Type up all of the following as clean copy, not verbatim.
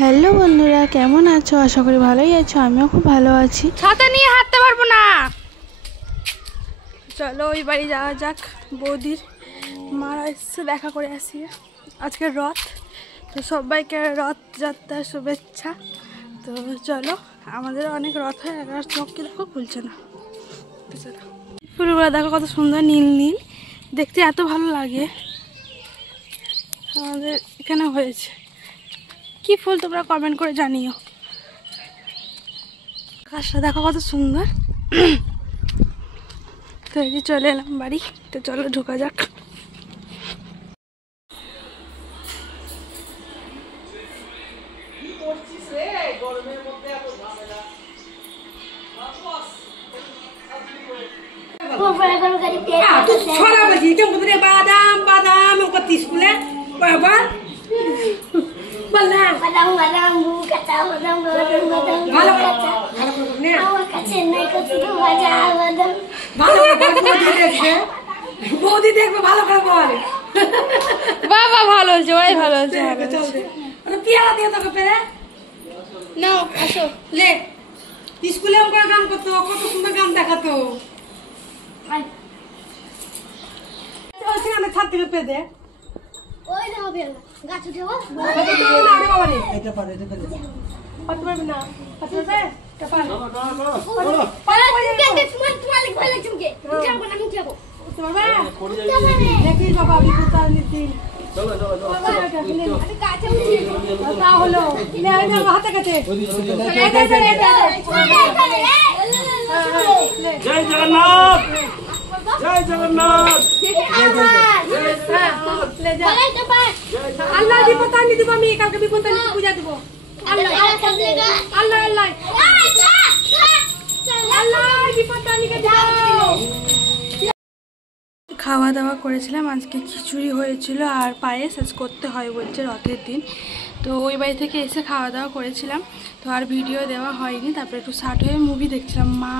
Hello বন্ধুরা, কেমন আছো? আশা করি ভালোই আছো। আমিও খুব ভালো আছি। ছাতা নিয়ে হাঁটতে পারবো না। চলো ওই বাড়ি যাওয়া যাক। বৌদির মারা এসছে, দেখা করে আসি। আজকে রথ, তো সবাইকে রথযাত্রার শুভেচ্ছা। তো চলো, আমাদের অনেক রথ হয় আর চোখ কি দেখো খুলছে না। চলো, ফুলগুলো দেখো কত সুন্দর, নীল নীল দেখতে, এত ভালো লাগে। আমাদের এখানে হয়েছে কি ফুল তোমরা কমেন্ট করে জানিও। আকাশটা দেখো কত সুন্দর। তো এই যে চলে এলাম বাড়ি, তো চলো ঢোকা যাক। বাদাম বাদাম করতিস স্কুলে বাবা বললাম বাদাম বাদাম কাঁচা বাদাম ভালো আমার কাছে নাই কত ভাজা বাদাম ভালো বৌদি দেখবে ভালো করে বল। বাবা ভালো হয়েছে, ভাই ভালো হয়েছে। পেয়ারা দিয়ে তোকে পেরে নাও আসো। লে স্কুলে আমরা গান করতো, কত সুন্দর গান দেখাতো। আমি ছাদ থেকে পেয়ে দে ওই দাও বেলা গাছ উঠেও এটা পারে এটা পেলে কত পারবে না কত পারবে এটা পারে তোমার লিখ ভালো চুমকে যাবো না আমি যাবো কত পারবে দেখি বাবা বিপুতার নীতি চলো চলো চলো আমি গাছে উঠি তা হলো নে নে হাতে কাছে জয় জগন্নাথ জয় জগন্নাথ আল্লাহ বিপত্তা নি দিব, আমি কালকে বিপত্তা নি পূজা দিব। আল্লাহ আল্লাহ আল্লাহ আল্লাহ বিপত্তা নি কে দাও। খাওয়া দাওয়া করেছিলাম, আজকে খিচুড়ি হয়েছিল আর পায়েস আজ করতে হয় বলছে রথের দিন। তো ওই বাড়ি থেকে এসে খাওয়া দাওয়া করেছিলাম, তো আর ভিডিও দেওয়া হয়নি। তারপরে একটু শার্ট হয়ে মুভি দেখছিলাম, মা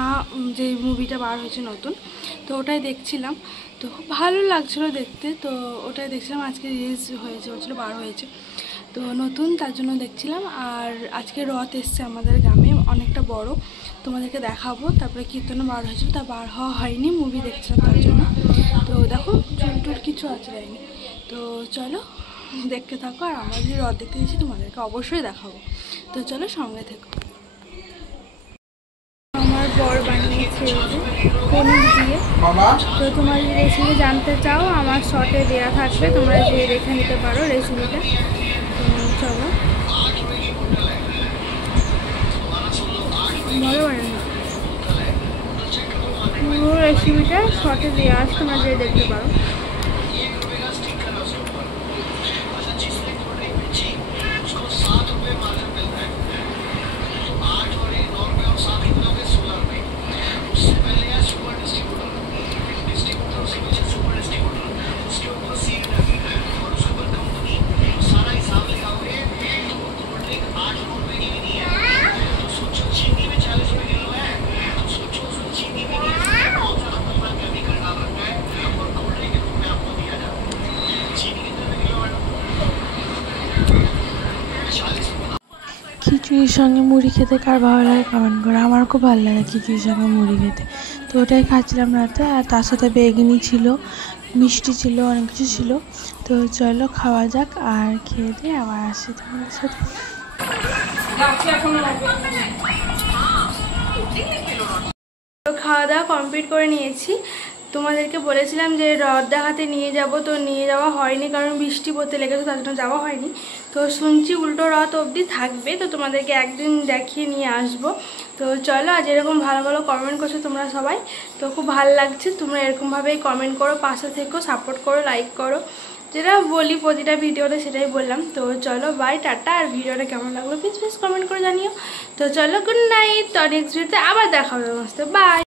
যে মুভিটা বার হয়েছে নতুন, তো ওটাই দেখছিলাম। তো খুব ভালো লাগছিলো দেখতে, তো ওটাই দেখছিলাম। আজকে রিলিজ হয়েছে, বলছিল বার হয়েছে, তো নতুন, তার জন্য দেখছিলাম। আর আজকে রথ এসছে আমাদের গ্রামে, অনেকটা বড়, তোমাদেরকে দেখাবো। তারপরে কীর্তনও বার হয়েছিল, তা বার হওয়া হয়নি, মুভি দেখছিলাম তার জন্য। তো দেখো চুলটুল কিছু আঁচড়ায়নি। তো চলো দেখতে থাকো, আর আমরা যদি রথ দেখতে গেছি তোমাদেরকে অবশ্যই দেখাবো। তো চলো সঙ্গে থেকো। আমার বর বানিয়েছে পনির দিয়ে। তো তোমরা যদি রেসিপি জানতে চাও আমার শর্টে দেওয়া থাকবে, তোমরা যে দেখে নিতে পারো রেসিপিটা। তো চলো, ভালো বানানো পুরো রেসিপিটা শর্টে দেওয়া আছে, তোমরা যে দেখতে পারো। খিচুড়ির সঙ্গে মুড়ি খেতে কার ভালো লাগে কমেন্ট করো। আমার খুব ভালো লাগে খিচুড়ির সঙ্গে মুড়ি খেতে। তো ওটাই খাচ্ছিলাম রাতে, আর তার সাথে বেগুনি ছিল, মিষ্টি ছিল, অনেক কিছু ছিল। তো চলো খাওয়া যাক, আর খেয়ে দিয়ে আবার আসি তোমাদের সাথে। তো খাওয়া দাওয়া কমপ্লিট করে নিয়েছি। তোমাদেরকে বলেছিলাম যে রথ দেখাতে নিয়ে যাব, তো নিয়ে যাওয়া হয়নি, কারণ বৃষ্টি পড়তে লেগেছে, তার জন্য যাওয়া হয়নি। তো শুনছি উল্টো রথ অবধি থাকবে, তো তোমাদেরকে একদিন দেখিয়ে নিয়ে আসবো। তো চলো, আজ এরকম ভালো ভালো কমেন্ট করছো তোমরা সবাই, তো খুব ভালো লাগছে। তোমরা এরকমভাবেই কমেন্ট করো, পাশে থেকো, সাপোর্ট করো, লাইক করো, যেটা বলি প্রতিটা ভিডিওতে সেটাই বললাম। তো চলো বাই, টাটা। আর ভিডিওটা কেমন লাগলো প্লিজ কমেন্ট করে জানিও। তো চলো, গুড নাইট। তো নেক্সট ভিডিওতে আবার দেখা হবে, বাই।